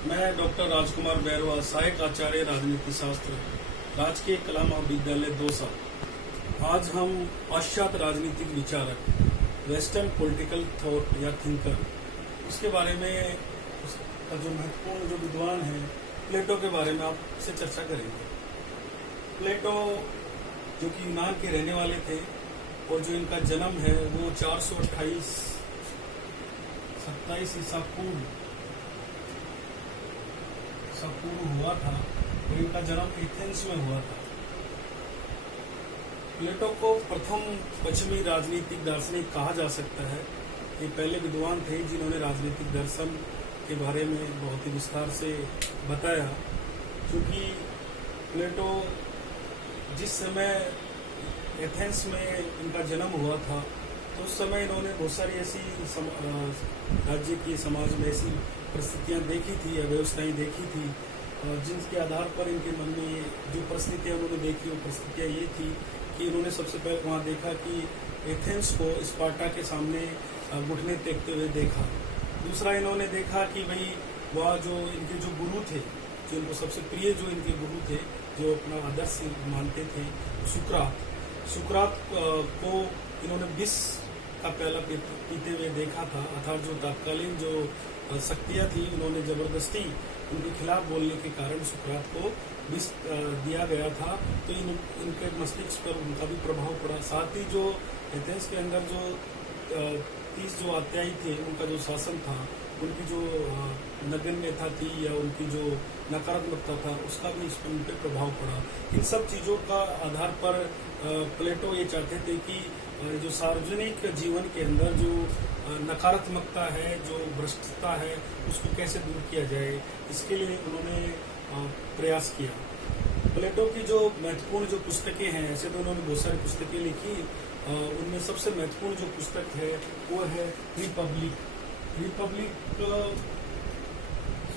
मैं डॉक्टर राजकुमार बैरवा, सहायक आचार्य राजनीति शास्त्र, राजकीय कला महाविद्यालय दौसा। आज हम पाश्चात्य राजनीतिक विचारक, वेस्टर्न पॉलिटिकल थॉट या थिंकर, उसके बारे में, उसका जो महत्वपूर्ण जो विद्वान है प्लेटो के बारे में आपसे चर्चा करेंगे। प्लेटो जो कि यूनान के रहने वाले थे और जो इनका जन्म है वो 427 ईसा पूर्व हुआ था और इनका जन्म एथेंस में हुआ था। प्लेटो को प्रथम पश्चिमी राजनीतिक दार्शनिक कहा जा सकता है। ये पहले विद्वान थे जिन्होंने राजनीतिक दर्शन के बारे में बहुत ही विस्तार से बताया। क्योंकि प्लेटो जिस समय एथेंस में इनका जन्म हुआ था तो उस समय इन्होंने बहुत सारी ऐसी राज्य की, समाज में ऐसी परिस्थितियां देखी थी, अव्यवस्थाएं देखी थी, जिनके आधार पर इनके मन में जो परिस्थितियां उन्होंने देखी, वो परिस्थितियां ये थी कि इन्होंने सबसे पहले वहाँ देखा कि एथेंस को स्पार्टा के सामने घुटने टेकते हुए देखा। दूसरा इन्होंने देखा कि भाई वह जो इनके जो गुरु थे, जो इनको सबसे प्रिय जो इनके गुरु थे, जो अपना आदर्श मानते थे, सुकरात को इन्होंने विष का प्याला पीते हुए देखा था। अर्थात जो तत्कालीन जो शक्तियां थी, उन्होंने जबरदस्ती उनके खिलाफ बोलने के कारण सुकरात को विष दिया गया था। तो इनके मस्तिष्क पर उनका भी प्रभाव पड़ा। साथ ही जो एथेंस के अंदर जो 30 जो अत्यायी थे, उनका जो शासन था, उनकी जो नगण्यता थी या उनकी जो नकारात्मकता था, उसका भी इस पर उन पर प्रभाव पड़ा। इन सब चीज़ों का आधार पर प्लेटो ये चाहते थे कि जो सार्वजनिक जीवन के अंदर जो नकारात्मकता है, जो भ्रष्टता है, उसको कैसे दूर किया जाए, इसके लिए उन्होंने प्रयास किया। प्लेटो की जो महत्वपूर्ण जो पुस्तकें हैं, ऐसे तो उन्होंने बहुत सारी पुस्तकें लिखी, उनमें सबसे महत्वपूर्ण जो पुस्तक है वो है रिपब्लिक।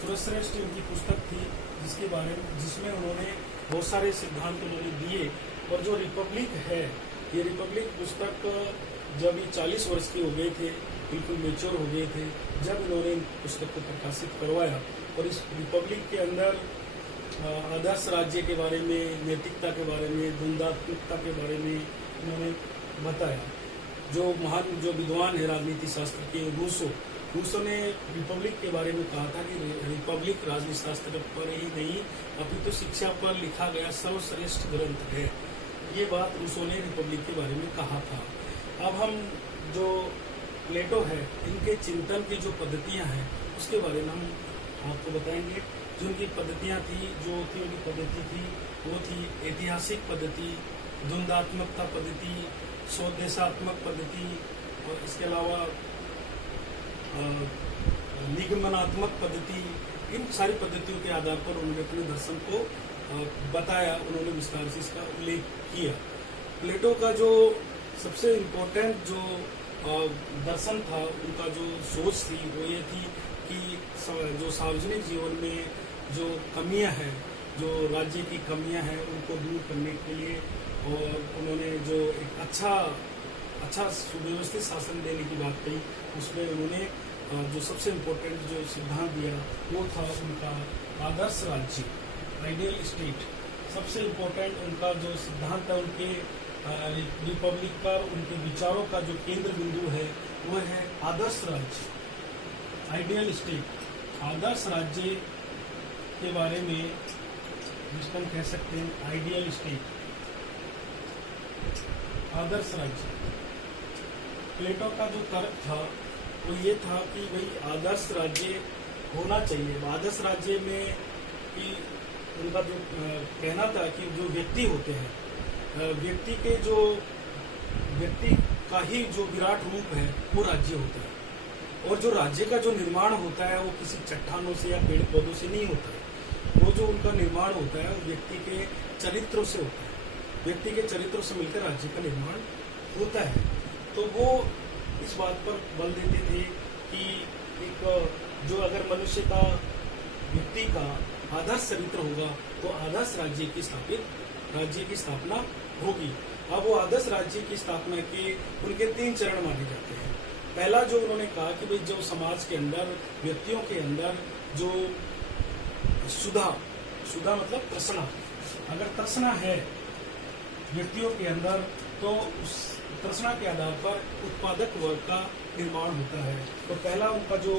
सर्वश्रेष्ठ उनकी पुस्तक थी, जिसमें उन्होंने बहुत सारे सिद्धांत उन्होंने दिए। और जो रिपब्लिक है, ये रिपब्लिक पुस्तक जब ये 40 वर्ष के हो गए थे, बिल्कुल मेच्योर हो गए थे, जब इन्होंने इन पुस्तक को प्रकाशित करवाया। और इस रिपब्लिक के अंदर आदर्श राज्य के बारे में, नैतिकता के बारे में, द्वंद्वात्मकता के बारे में इन्होंने बताया। जो महान जो विद्वान है राजनीति शास्त्र के, रूसो ने रिपब्लिक के बारे में कहा था कि रिपब्लिक राजनीति शास्त्र पर ही नहीं, अपितु तो शिक्षा पर लिखा गया सर्वश्रेष्ठ ग्रंथ है। ये बात रूसो ने रिपब्लिक के बारे में कहा था। अब हम जो प्लेटो है, इनके चिंतन की जो पद्धतियां हैं, उसके बारे में हम आपको बताएंगे। जो उनकी पद्धतियां थी, जो उनकी पद्धति थी, वो थी ऐतिहासिक पद्धति, द्वंद्वात्मकता पद्धति, स्वदेशात्मक पद्धति, और इसके अलावा निगमनात्मक पद्धति। इन सारी पद्धतियों के आधार पर उन्होंने अपने दर्शन को बताया, उन्होंने विस्तार से इसका उल्लेख किया। प्लेटो का जो सबसे इम्पोर्टेंट जो दर्शन था, उनका जो सोच थी, वो ये थी कि जो सार्वजनिक जीवन में जो कमियां हैं, जो राज्य की कमियां हैं, उनको दूर करने के लिए, और उन्होंने जो एक अच्छा सुव्यवस्थित शासन देने की बात कही। उसमें उन्होंने जो सबसे इम्पोर्टेंट जो सिद्धांत दिया वो था उनका आदर्श राज्य, आइडियल स्टेट। सबसे इम्पोर्टेंट उनका जो सिद्धांत है, उनके रिपब्लिक का, उनके विचारों का जो केंद्र बिंदु है वो है आदर्श राज्य, आइडियल स्टेट। आदर्श राज्य के बारे में जिसको हम कह सकते हैं आइडियल स्टेट, आदर्श राज्य। प्लेटो का जो तर्क था वो ये था कि भाई आदर्श राज्य होना चाहिए। आदर्श राज्य में कि उनका जो कहना था कि जो व्यक्ति होते हैं, व्यक्ति का ही जो विराट रूप है वो राज्य होता है। और जो राज्य का जो निर्माण होता है वो किसी चट्टानों से या पेड़ पौधों से नहीं होता है। वो जो उनका निर्माण होता है वो व्यक्ति के चरित्रों से होता है। व्यक्ति के चरित्रों से मिलकर राज्य का निर्माण होता है। तो वो इस बात पर बल देते थे कि एक जो अगर मनुष्य का, व्यक्ति का आदर्श चरित्र होगा तो आदर्श राज्य की स्थापना होगी। अब वो आदर्श राज्य की स्थापना के उनके 3 चरण माने जाते हैं। पहला जो उन्होंने कहा कि भाई जो समाज के अंदर, व्यक्तियों के अंदर जो सुधा, सुधा मतलब तृष्णा। अगर तृष्णा है व्यक्तियों के अंदर तो उस तृष्णा के आधार पर उत्पादक वर्ग का निर्माण होता है। तो पहला उनका जो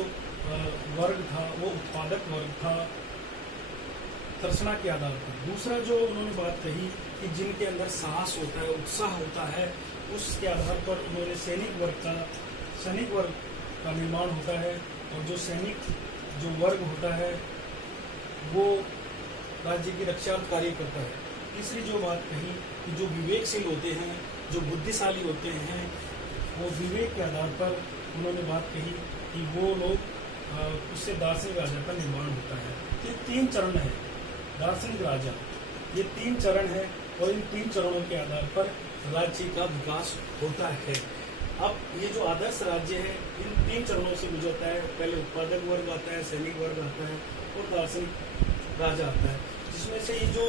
वर्ग था वो उत्पादक वर्ग था तृष्णा के आधार पर। दूसरा जो उन्होंने बात कही कि जिनके अंदर साहस होता है, उत्साह होता है, उसके आधार पर उन्होंने सैनिक वर्ग का निर्माण होता है। और जो सैनिक जो वर्ग होता है वो राज्य की रक्षा कार्य करता है। तीसरी जो बात कही कि जो विवेकशील होते हैं, जो बुद्धिशाली होते हैं, वो विवेक के आधार पर उन्होंने बात कही कि वो लोग उससे दार्शनिक राजा का निर्माण होता है। ये 3 चरण है दार्शनिक राजा, ये 3 चरण है और इन 3 चरणों के आधार पर राज्य का विकास होता है। अब ये जो आदर्श राज्य है इन 3 चरणों से गुजरता है। पहले उत्पादक वर्ग आता है, सैनिक वर्ग आता है और दार्शनिक राजा आता है। जिसमें से ये जो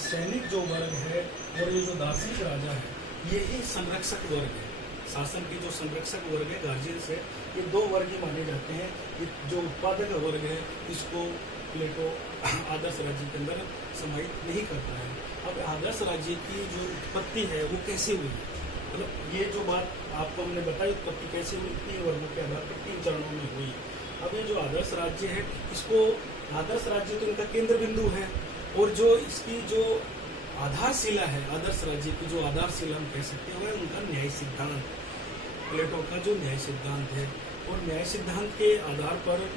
सैनिक जो वर्ग है और ये जो दार्शनिक राजा है ये ही संरक्षक वर्ग है। शासन के जो संरक्षक वर्ग है, गार्जियंस है, ये 2 वर्ग ही माने जाते हैं। ये जो उत्पादक वर्ग है इसको प्लेटो आदर्श राज्य के अंदर समाहित नहीं करता है। अब आदर्श राज्य की जो उत्पत्ति है वो कैसे हुई, मतलब ये जो बात आपको हमने बताई उत्पत्ति कैसे हुई, 3 वर्गों के आधार पर 3 चरणों में हुई। अब ये जो आदर्श राज्य है इसको आदर्श राज्य तो इनका केंद्र बिंदु है और जो इसकी जो आधारशिला है आदर्श राज्य की जो आधारशिला हम कह सकते हैं वह उनका न्याय सिद्धांत, प्लेटो का जो न्याय सिद्धांत है। और न्याय सिद्धांत के आधार पर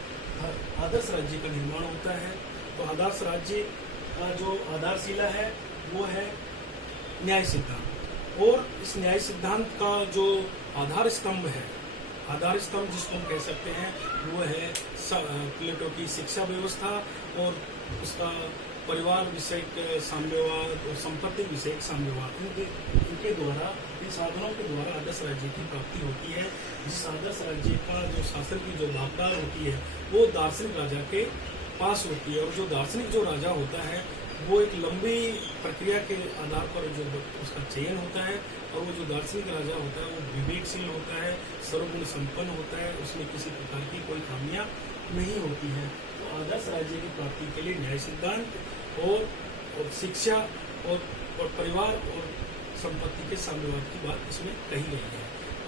आदर्श राज्य का निर्माण होता है। तो आदर्श राज्य का जो आधारशिला है वो है न्याय सिद्धांत। और इस न्याय सिद्धांत का जो आधार स्तंभ है, आधार स्तंभ जिसको हम कह सकते हैं वो है प्लेटो की शिक्षा व्यवस्था और उसका परिवार विषयक साम्यवाद और संपत्ति विषयक साम्यवाद। इनके द्वारा, इन साधनों के द्वारा आदर्श राज्य की प्राप्ति होती है। जिस आदर्श राज्य का जो शासन की जो भागीदार होती है वो दार्शनिक राजा के पास होती है। और जो दार्शनिक जो राजा होता है वो एक लंबी प्रक्रिया के आधार पर जो उसका चयन होता है। और वो जो दार्शनिक राजा होता है वो विवेकशील होता है, सर्वगुण संपन्न होता है, उसमें किसी प्रकार की कोई खामियां नहीं होती है। तो आदर्श राज्य की प्राप्ति के लिए न्याय सिद्धांत और शिक्षा और परिवार और संपत्ति के साम्यवाद की बात इसमें कही गई है।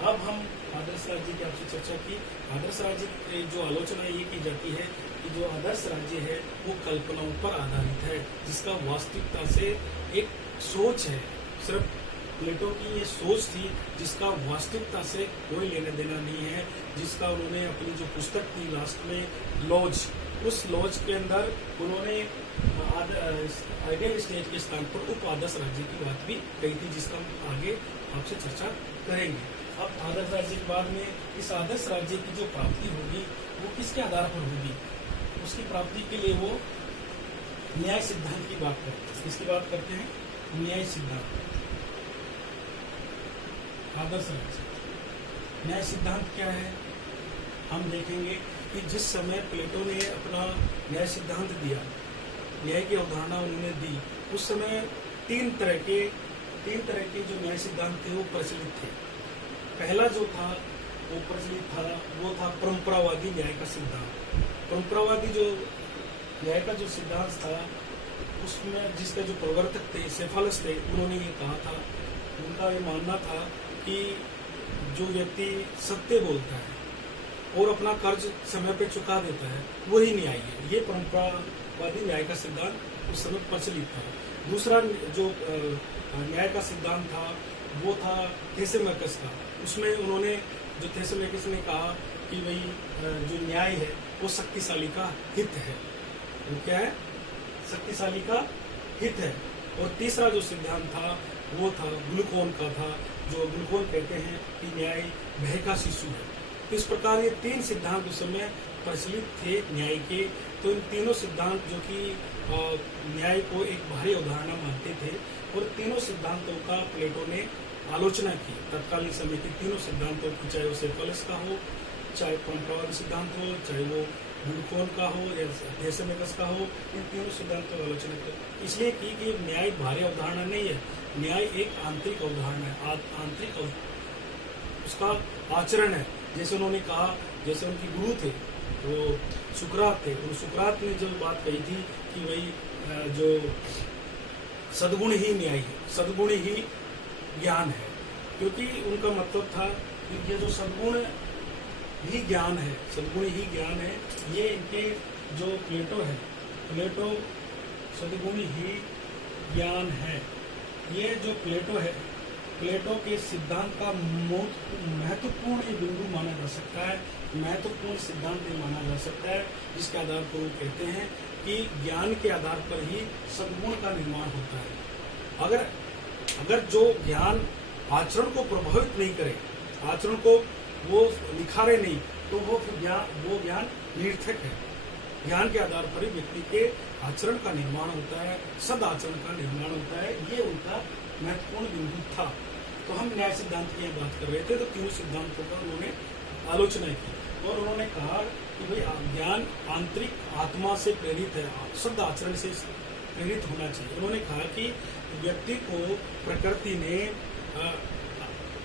अब हम आदर्श राज्य की आपसे चर्चा की। आदर्श राज्य की जो आलोचना ये की जाती है कि जो आदर्श राज्य है वो कल्पनाओं पर आधारित है, जिसका वास्तविकता से एक सोच है। सिर्फ प्लेटो की ये सोच थी जिसका वास्तविकता से कोई लेना देना नहीं है। जिसका उन्होंने अपनी जो पुस्तक थी लास्ट में लॉज, उस लॉज के अंदर उन्होंने आइडियल स्टेज के स्थान पर उप आदर्श राज्य की बात भी कही थी, जिसका हम आगे आपसे चर्चा करेंगे। अब आदर्श राज्य के बाद में इस आदर्श राज्य की जो प्राप्ति होगी वो किसके आधार पर होगी, उसकी प्राप्ति के लिए वो न्याय सिद्धांत की बात करते हैं। किसकी बात करते हैं? न्याय सिद्धांत। आदर्श राज्य न्याय सिद्धांत क्या है हम देखेंगे कि जिस समय प्लेटो ने अपना न्याय सिद्धांत दिया, न्याय की अवधारणा उन्होंने दी, उस समय तीन तरह के जो न्याय सिद्धांत थे वो प्रचलित थे। पहला जो था वो प्रचलित था वो था परंपरावादी न्याय का सिद्धांत। परंपरावादी जो न्याय का जो सिद्धांत था उसमें जिसके जो प्रवर्तक थे सेफालस थे, उन्होंने ये कहा था, उनका ये मानना था कि जो व्यक्ति सत्य बोलता है और अपना कर्ज समय पे चुका देता है वही न्याय है। ये परंपरावादी न्याय का सिद्धांत उस समय प्रचलित था। दूसरा जो न्याय का सिद्धांत था वो था थेसेमैकस का। उसमें उन्होंने जो थेसेमैकस ने कहा कि भाई जो न्याय है वो शक्तिशाली का हित है। वो क्या है? शक्तिशाली का हित है। और तीसरा जो सिद्धांत था वो था ग्लूकोन का था, जो ग्लूकोन कहते हैं कि न्याय भय का शिशु है। तो इस प्रकार ये तीन सिद्धांत उस समय प्रचलित थे न्याय के। तो इन तीनों सिद्धांत जो कि न्याय को एक भारी अवधारणा मानते थे और तीनों सिद्धांतों का प्लेटो ने आलोचना की तत्कालीन समय के तीनों सिद्धांतों की, चाहे वो सेफालस का हो, चाहे परंपरावादी सिद्धांत हो, चाहे वो ग्लूकोन का हो या थेसेमैकस का हो, इन तीनों सिद्धांतों की आलोचना की इसलिए की कि न्याय भारी अवधारणा नहीं है, न्याय एक आंतरिक अवधारणा है, आंतरिक उसका आचरण है। जैसे उन्होंने कहा, जैसे उनके गुरु थे वो सुकरात थे। उन सुकरात ने जो बात कही थी कि भाई जो सद्गुण ही न्याय है, सद्गुण ही ज्ञान है, क्योंकि उनका मतलब था कि ये जो सद्गुण ही ज्ञान है, सद्गुण ही ज्ञान है, ये इनके जो प्लेटो है, प्लेटो सद्गुण ही ज्ञान है, ये जो प्लेटो है, प्लेटो के सिद्धांत का महत्वपूर्ण ये बिंदु माना जा सकता है, महत्वपूर्ण सिद्धांत ये माना जा सकता है, जिसके आधार पर वो कहते हैं कि ज्ञान के आधार पर ही सद्गुण का निर्माण होता है। अगर जो ज्ञान आचरण को प्रभावित नहीं करे, आचरण को वो निखारे नहीं, तो वो ज्ञान निरर्थक है। ज्ञान के आधार पर ही व्यक्ति के आचरण का निर्माण होता है, सद आचरण का निर्माण होता है, ये उनका महत्वपूर्ण बिंदु था। तो हम न्याय सिद्धांत की बात कर रहे थे, तो तीनों सिद्धांतों का उन्होंने आलोचना की और उन्होंने कहा कि भाई ज्ञान आंतरिक आत्मा से प्रेरित है, सद आचरण से प्रेरित होना चाहिए। उन्होंने कहा कि व्यक्ति को प्रकृति ने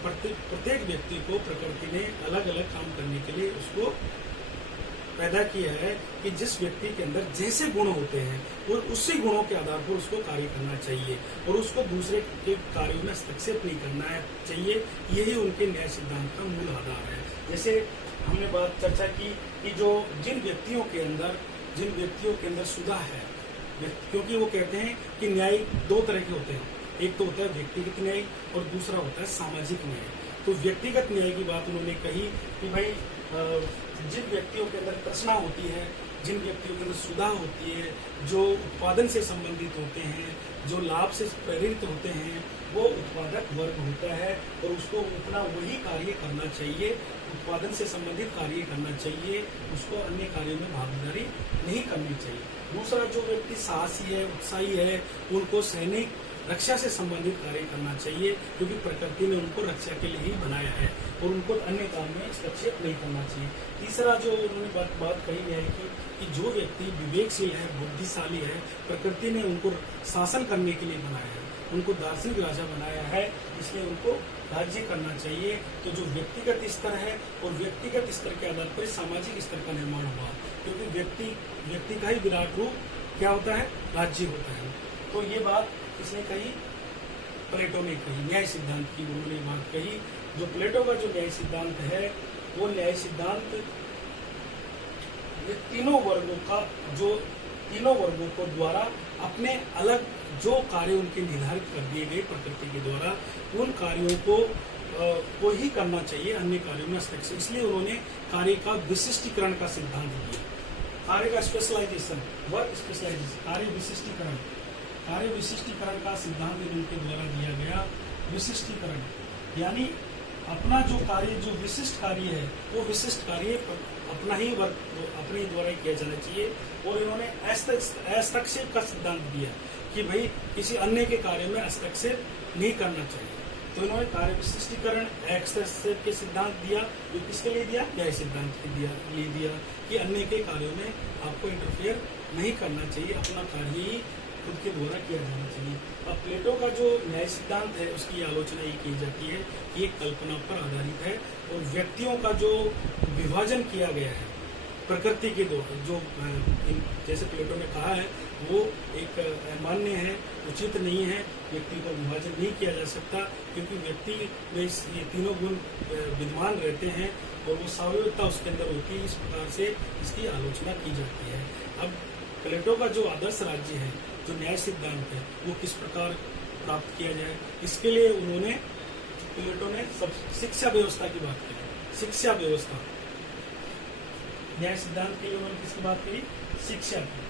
प्रत्येक व्यक्ति को प्रकृति ने अलग अलग काम करने के लिए उसको पैदा किया है कि जिस व्यक्ति के अंदर जैसे गुण होते हैं और उसी गुणों के आधार पर उसको कार्य करना चाहिए और उसको दूसरे के कार्यों में हस्तक्षेप नहीं करना चाहिए। यही उनके न्याय सिद्धांत का मूल आधार है। जैसे हमने बात चर्चा की कि जिन व्यक्तियों के अंदर सुधा है, क्योंकि वो कहते हैं कि न्याय दो तरह के होते हैं, एक तो होता है व्यक्तिगत न्याय और दूसरा होता है सामाजिक न्याय। तो व्यक्तिगत न्याय की बात उन्होंने कही कि भाई जिन व्यक्तियों के अंदर तृष्णा होती है, जिन व्यक्तियों के अंदर सुधा होती है, जो उत्पादन से संबंधित होते हैं, जो लाभ से प्रेरित होते हैं, वो उत्पादक वर्ग होता है और उसको अपना वही कार्य करना चाहिए, उत्पादन से संबंधित कार्य करना चाहिए, उसको अन्य कार्यों में भागीदारी नहीं करनी चाहिए। दूसरा जो व्यक्ति साहसी है, उत्साही है, उनको सैनिक रक्षा से संबंधित कार्य करना चाहिए, क्योंकि प्रकृति ने उनको रक्षा के लिए ही बनाया है और उनको अन्य काम में हस्तक्षेप नहीं करना चाहिए। तीसरा जो उन्होंने बात कही है कि जो व्यक्ति विवेकशील है, बुद्धिशाली है, प्रकृति ने उनको शासन करने के लिए बनाया है, उनको दार्शनिक राजा बनाया है, इसलिए उनको राज्य करना चाहिए। तो जो व्यक्तिगत स्तर है और व्यक्तिगत स्तर के आधार पर सामाजिक स्तर का निर्माण हुआ, क्योंकि व्यक्ति का ही विराट रूप क्या होता है, राज्य होता है। तो ये बात किसने कही, प्लेटो ने कही, न्याय सिद्धांत की उन्होंने बात कही। जो प्लेटो का जो न्याय सिद्धांत है, वो न्याय सिद्धांत ये तीनों वर्गों को द्वारा अपने अलग जो कार्य उनके निर्धारित कर दिए गए प्रकृति के द्वारा, उन कार्यों को ही करना चाहिए, अन्य कार्यों में हस्तक्षेप। इसलिए उन्होंने कार्य का विशिष्टीकरण का सिद्धांत दिया, कार्य का स्पेशलाइजेशन, वर्क स्पेशलाइजेशन, कार्य विशिष्टीकरण का सिद्धांत उनके द्वारा दिया गया। विशिष्टीकरण यानी अपना जो कार्य, जो विशिष्ट कार्य है, वो विशिष्ट कार्य अपना ही अपने द्वारा ही किया जाना चाहिए। और इन्होंने हस्तक्षेप का सिद्धांत दिया कि भाई किसी अन्य के कार्य में हस्तक्षेप नहीं करना चाहिए। तो इन्होंने कार्य विशिष्टीकरण, हस्तक्षेप के सिद्धांत दिया। जो किसके लिए दिया, न्याय सिद्धांत के लिए दिया कि अन्य के कार्यों में आपको इंटरफेयर नहीं करना चाहिए, अपना कार्य ही खुद के द्वारा किया जाना चाहिए। अब प्लेटो का जो न्याय सिद्धांत है, उसकी आलोचना ये की जाती है कि ये कल्पना पर आधारित है और व्यक्तियों का जो विभाजन किया गया है प्रकृति के द्वारा, जो जैसे प्लेटो ने कहा है, वो एक अमान्य है, उचित नहीं है, व्यक्ति का विभाजन नहीं किया जा सकता, क्योंकि व्यक्ति में ये तीनों गुण विद्यमान रहते हैं और वो स्वाभाविकता उसके अंदर होती है। इस प्रकार से इसकी आलोचना की जाती है। अब प्लेटो का जो आदर्श राज्य है, जो न्याय सिद्धांत है, वो किस प्रकार प्राप्त किया जाए, इसके लिए प्लेटो ने शिक्षा व्यवस्था की बात की। शिक्षा व्यवस्था, न्याय सिद्धांत के लिए उन्होंने किसकी बात करी, शिक्षा की।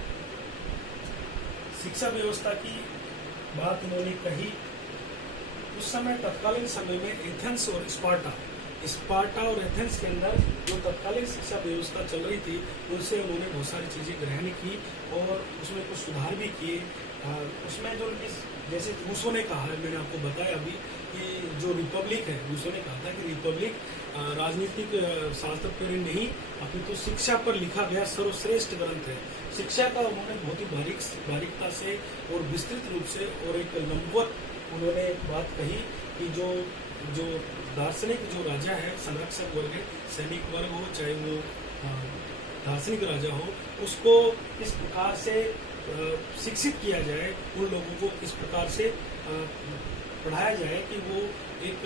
शिक्षा व्यवस्था की बात उन्होंने कही। उस समय तत्कालीन समय में एथेंस और स्पार्टा और एथेंस के अंदर जो तत्कालीन शिक्षा व्यवस्था चल रही थी, उनसे उन्होंने बहुत सारी चीज़ें ग्रहण की और उसमें कुछ सुधार भी किए। उसमें जो जैसे रूसो ने कहा है, मैंने आपको बताया अभी कि जो रिपब्लिक है, रूसो ने कहा था कि रिपब्लिक राजनीतिक शास्त्र पर नहीं, अपितु शिक्षा पर लिखा गया सर्वश्रेष्ठ ग्रंथ है। शिक्षा का उन्होंने बहुत ही बारीकता से और विस्तृत रूप से और एक लंबवत उन्होंने बात कही कि जो दार्शनिक जो राजा है, संरक्षक वर्ग है, सैनिक वर्ग हो, चाहे वो दार्शनिक राजा हो, उसको किस प्रकार से शिक्षित किया जाए, उन लोगों को किस प्रकार से पढ़ाया जाए कि वो एक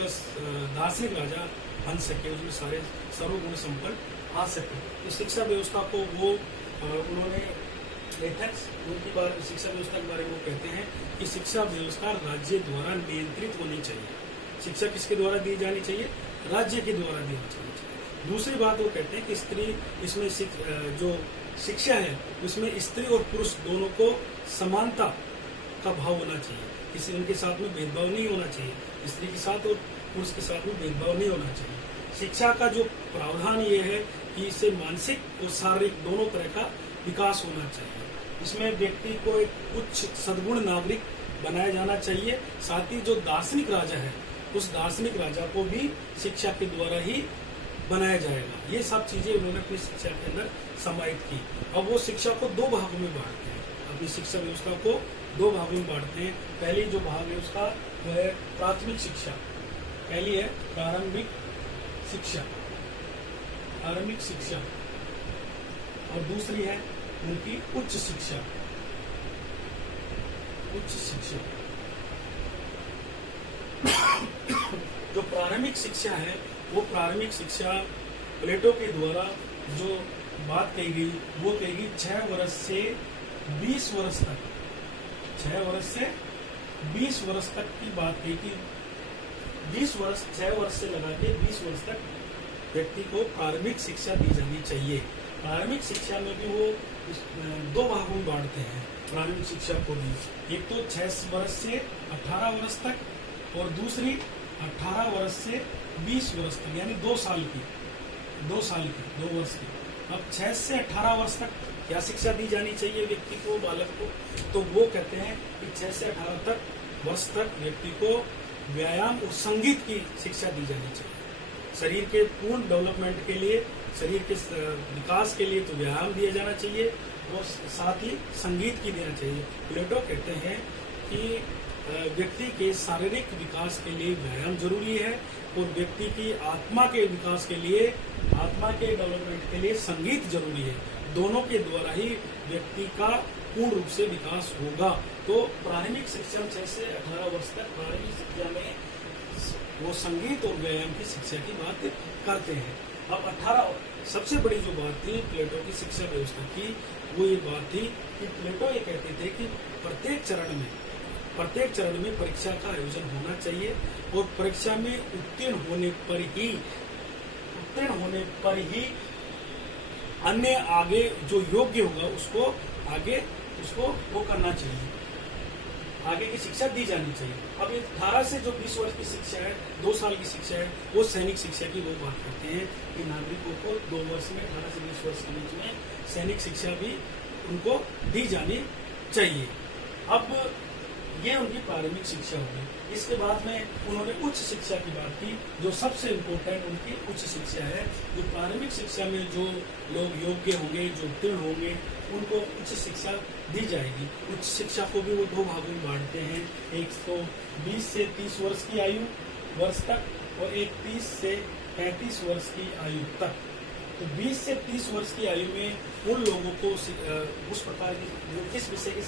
दार्शनिक राजा बन सके, उसमें सारे सर्वगुण संपन्न आ सके। तो शिक्षा व्यवस्था को वो उन्होंने एथेंस उनकी शिक्षा व्यवस्था के बारे में वो कहते हैं कि शिक्षा व्यवस्था राज्य द्वारा नियंत्रित होनी चाहिए। शिक्षा किसके द्वारा दी जानी चाहिए? राज्य के द्वारा दी जानी चाहिए। दूसरी बात वो कहते हैं कि स्त्री इसमें जो शिक्षा है उसमें स्त्री और पुरुष दोनों को समानता का भाव होना चाहिए, किसी उनके साथ में भेदभाव नहीं होना चाहिए, स्त्री के साथ और पुरुष के साथ में भेदभाव नहीं होना चाहिए। शिक्षा का जो प्रावधान ये है कि इससे मानसिक और शारीरिक दोनों तरह का विकास होना चाहिए। इसमें व्यक्ति को एक उच्च सद्गुण नागरिक बनाया जाना चाहिए। साथ ही जो दार्शनिक राजा है उस दार्शनिक राजा को भी शिक्षा के द्वारा ही बनाया जाएगा। ये सब चीजें उन्होंने अपनी शिक्षा के अंदर समाहित की। अब वो शिक्षा को दो भागों में बांटते हैं, अपनी शिक्षा व्यवस्था को दो भागों में बांटते हैं। पहली जो भाग है उसका वो है प्राथमिक शिक्षा। पहली है प्रारंभिक शिक्षा, प्रारंभिक शिक्षा, और दूसरी है उनकी उच्च शिक्षा, उच्च शिक्षा। जो प्रारंभिक शिक्षा है वो प्रारंभिक शिक्षा प्लेटो के द्वारा जो बात कही गई वो कही गई 6 वर्ष से 20 वर्ष तक, 6 वर्ष से 20 वर्ष तक की बात कही कि 20 वर्ष 6 वर्ष से लगा के 20 वर्ष तक व्यक्ति को प्रारंभिक शिक्षा दी जानी चाहिए। प्रारंभिक शिक्षा में भी वो दो भागों में बांटते हैं प्रारंभिक शिक्षा को भी। एक तो 6 वर्ष से 18 वर्ष तक और दूसरी 18 वर्ष से 20 वर्ष तक, यानी 2 साल की, 2 वर्ष की। अब 6 से 18 वर्ष तक क्या शिक्षा दी जानी चाहिए व्यक्ति को, बालक को? तो वो कहते हैं कि 6 से 18 वर्ष तक व्यक्ति को व्यायाम और संगीत की शिक्षा दी जानी चाहिए। शरीर के पूर्ण डेवलपमेंट के लिए, शरीर के विकास के लिए तो व्यायाम दिया जाना चाहिए और साथ ही संगीत की देना चाहिए। प्लेटो कहते हैं कि व्यक्ति के शारीरिक विकास के लिए व्यायाम जरूरी है और व्यक्ति की आत्मा के विकास के लिए, आत्मा के डेवलपमेंट के लिए संगीत जरूरी है। दोनों के द्वारा ही व्यक्ति का पूर्ण रूप से विकास होगा। तो प्रारंभिक शिक्षा 6 से 18 वर्ष तक प्रारंभिक शिक्षा में वो संगीत और व्यायाम की शिक्षा की बात करते हैं। अब 18 सबसे बड़ी जो बात थी प्लेटो की शिक्षा व्यवस्था की वो ये बात थी कि प्लेटो ये कहते थे कि प्रत्येक चरण में परीक्षा का आयोजन होना चाहिए और परीक्षा में उत्तीर्ण होने पर ही अन्य आगे जो योग्य होगा उसको वो करना चाहिए, आगे की शिक्षा दी जानी चाहिए। अब 18 से जो 20 वर्ष की शिक्षा है, 2 साल की शिक्षा है, वो सैनिक शिक्षा की वो बात करते हैं कि नागरिकों को 2 वर्ष में 18 से 20 वर्ष के बीच में सैनिक शिक्षा भी उनको दी जानी चाहिए। अब ये उनकी प्रारंभिक शिक्षा होगी। इसके बाद में उन्होंने उच्च शिक्षा की बात की, जो सबसे इम्पोर्टेंट उनकी उच्च शिक्षा है। जो प्रारंभिक शिक्षा में जो लोग योग्य होंगे, जो उत्तीर्ण होंगे, उनको उच्च शिक्षा दी जाएगी। उच्च शिक्षा को भी वो 2 भागों में बांटते हैं, एक तो 20 से 30 वर्ष की आयु वर्ष तक और एक 30 से 35 वर्ष की आयु तक। तो 20 से 30 वर्ष की आयु में उन लोगों को उस प्रकार की जो किस विषय की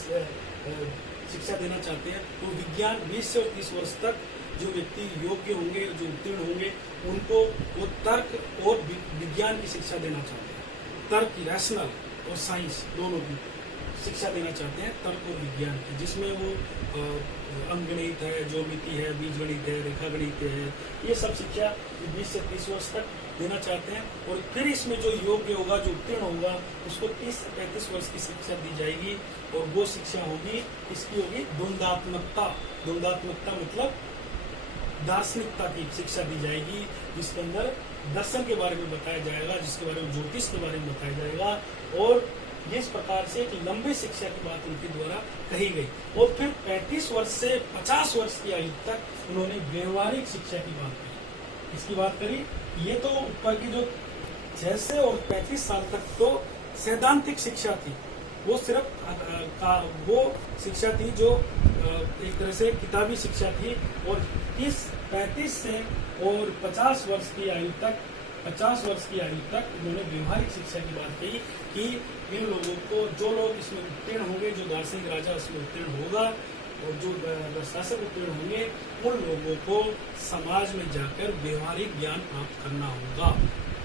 शिक्षा देना चाहते हैं, तो विज्ञान 20 से 30 वर्ष तक जो व्यक्ति योग्य होंगे, जो उत्तीर्ण होंगे, उनको वो तर्क और विज्ञान की शिक्षा देना चाहते हैं। तर्क, रैशनल और साइंस दोनों की शिक्षा देना चाहते हैं, तर्क और विज्ञान की, जिसमें वो अंकगणित है, ज्योमिति है, बीजगणित है, रेखागणित है, ये सब शिक्षा 20 से 30 वर्ष तक देना चाहते हैं। और फिर इसमें जो योग्य होगा, जो उत्तीर्ण होगा, उसको 30 से 35 वर्ष की शिक्षा दी जाएगी और वो शिक्षा होगी, इसकी होगी द्वंदात्मकता। द्वंदात्मकता मतलब दार्शनिकता की शिक्षा दी जाएगी, जिसके अंदर दर्शन के बारे में बताया जाएगा, जिसके बारे में ज्योतिष के बारे में बताया जाएगा। और जिस प्रकार से एक लंबी शिक्षा की बात उनके द्वारा कही गई। और फिर 35 वर्ष से 50 वर्ष की आयु तक उन्होंने व्यवहारिक शिक्षा की बात करी। इसकी बात करी, ये तो ऊपर की जो 6 से और 35 साल तक तो सैद्धांतिक शिक्षा थी, वो सिर्फ वो शिक्षा थी जो एक तरह से किताबी शिक्षा थी। और 35 से और 50 वर्ष की आयु तक 50 वर्ष की आयु तक उन्होंने व्यवहारिक शिक्षा की बात कही कि इन लोगों को, जो लोग इसमें उत्तीर्ण होंगे, जो दार्शनिक राजा इसमें उत्तीर्ण होगा और जो शासक उत्तीर्ण होंगे, उन लोगों को समाज में जाकर व्यवहारिक ज्ञान प्राप्त करना होगा।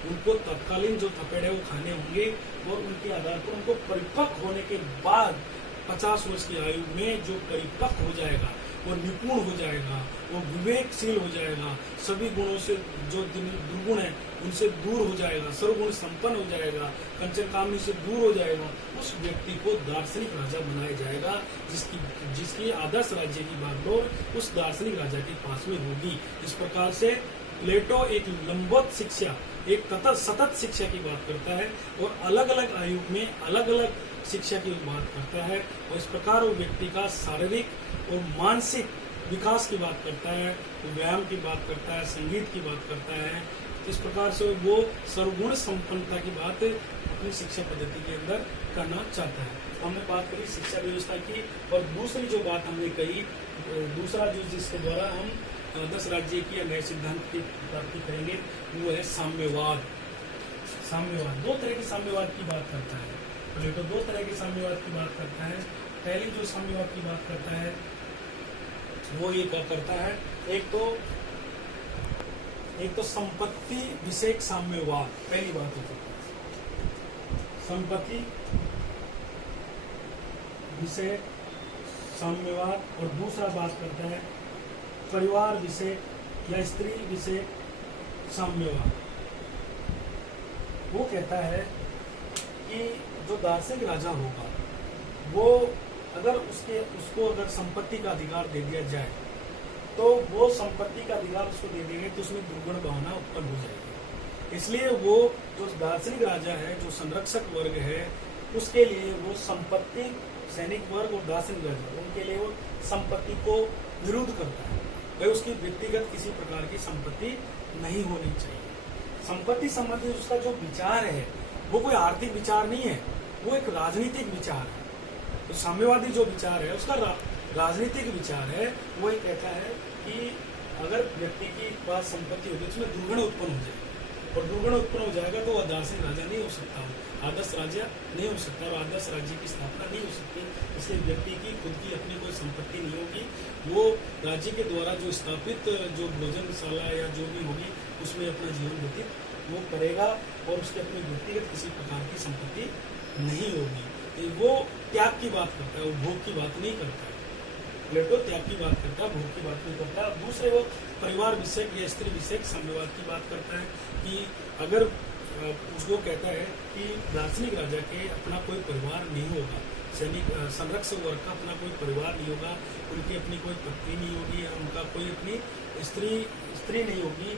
उनको तत्कालीन जो थपेड़े वो खाने होंगे और उनके आधार पर उनको परिपक्व होने के बाद 50 वर्ष की आयु में जो परिपक्व हो जाएगा, वो निपुण हो जाएगा, वो विवेकशील हो जाएगा, सभी गुणों से जो दुर्गुण है उनसे दूर हो जाएगा, सर्वगुण संपन्न हो जाएगा, कंचन कामनी से दूर हो जाएगा, उस व्यक्ति को दार्शनिक राजा बनाया जाएगा, जिसकी आदर्श राज्य की बागडोर उस दार्शनिक राजा के पास में होगी। इस प्रकार से प्लेटो एक लंबवत शिक्षा, एक सतत शिक्षा की बात करता है और अलग अलग आयु में अलग अलग शिक्षा की बात करता है, और इस प्रकार वो व्यक्ति का शारीरिक और मानसिक विकास की बात करता है, व्यायाम की बात करता है, संगीत की बात करता है। इस प्रकार से वो सर्वगुण संपन्नता की बात अपनी शिक्षा पद्धति के अंदर करना चाहता है। हमने बात करी शिक्षा व्यवस्था की, और दूसरी जो बात हमने कही, दूसरा जो जिसके द्वारा हम 10 राज्य की या नए सिद्धांत की प्राप्ति करेंगे, वो है साम्यवाद। साम्यवाद दो तरह के साम्यवाद की बात करता है। प्लेटो दो तरह के साम्यवाद की बात करता है। पहली जो साम्यवाद की बात करता है वो ये क्या करता है, एक तो संपत्ति विषयक साम्यवाद, पहली बात होती है संपत्ति विषयक साम्यवाद, और दूसरा बात करता है परिवार विषयक या स्त्री विषयक साम्यवाद। वो कहता है कि जो दार्शनिक राजा होगा, वो अगर उसको अगर संपत्ति का अधिकार दे दिया जाए, तो वो संपत्ति का अधिकार उसको दे देंगे तो उसमें दुर्गुण भावना उत्पन्न हो जाएगी। इसलिए वो जो दार्शनिक राजा है, जो संरक्षक वर्ग है, उसके लिए वो संपत्ति, सैनिक वर्ग और दार्शनिक राजा, उनके लिए वो संपत्ति को विरोध करता है। भाई उसकी व्यक्तिगत किसी प्रकार की संपत्ति नहीं होनी चाहिए। संपत्ति संबंधी उसका जो विचार है वो कोई आर्थिक विचार नहीं है, वो एक राजनीतिक विचार है। तो साम्यवादी जो विचार है उसका राजनीतिक विचार है। वो ये कहता है कि अगर व्यक्ति की पास संपत्ति होगी उसमें दुर्गुण उत्पन्न हो जाएगा, और दुर्गुण उत्पन्न हो जाएगा तो वह दार्शनिक राजा नहीं हो सकता, आदर्श राजा नहीं हो सकता, और आदर्श राज्य की स्थापना नहीं हो सकती। इसलिए व्यक्ति की खुद की अपनी कोई संपत्ति नहीं होगी, वो राज्य के द्वारा जो स्थापित जो भोजनशाला या जो भी होगी उसमें अपना जीवन व्यतीत वो करेगा, और उसके अपनी व्यक्तिगत किसी प्रकार की संपत्ति नहीं होगी। वो त्याग की बात करता है, वो भोग की बात नहीं करता है। प्लेटो त्याग की बात करता है, भोग की बात नहीं करता। दूसरे वो परिवार विषयक या स्त्री विषयक साम्यवाद की बात करता है कि अगर उसको कहता है कि दार्शनिक राजा के अपना कोई परिवार नहीं होगा, सैनिक संरक्षक वर्ग का अपना कोई परिवार नहीं होगा, उनकी अपनी कोई पत्नी नहीं होगी, उनका कोई अपनी स्त्री नहीं होगी।